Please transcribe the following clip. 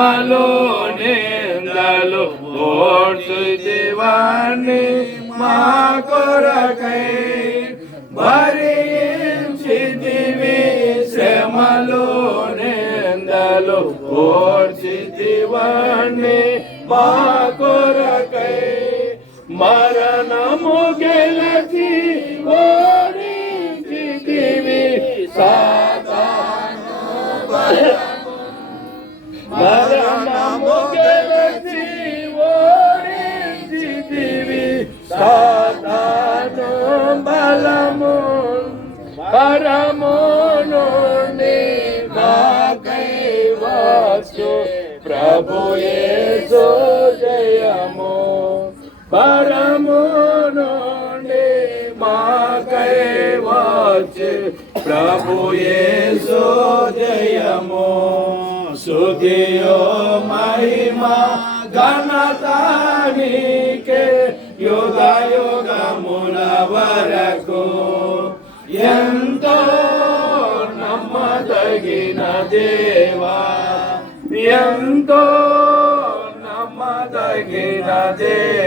శ్రమలు నిందలు ఓడ్చుతివాణ్ణి మా కొరకై భరించితివి శ్రమలు నిందలు ఓడ్చుతివాణ్ణి మా కొరకై మరణము గెలచి ఓడించితివి సాతాను మరణము గెలచి ఓడించితివి సాతాను బలము పరము నుండి నాకై వచ్చు ప్రభు యేసు జయము పరము నుండి మాకై వచ్చు ప్రభు యేసు జయము స్తుతియో మహిమా ఘనత నీకే యుగ యుగముల వరకు ఎంతో నమ్మదగిన దేవా ఎంతో నమ్మదగిన దేవా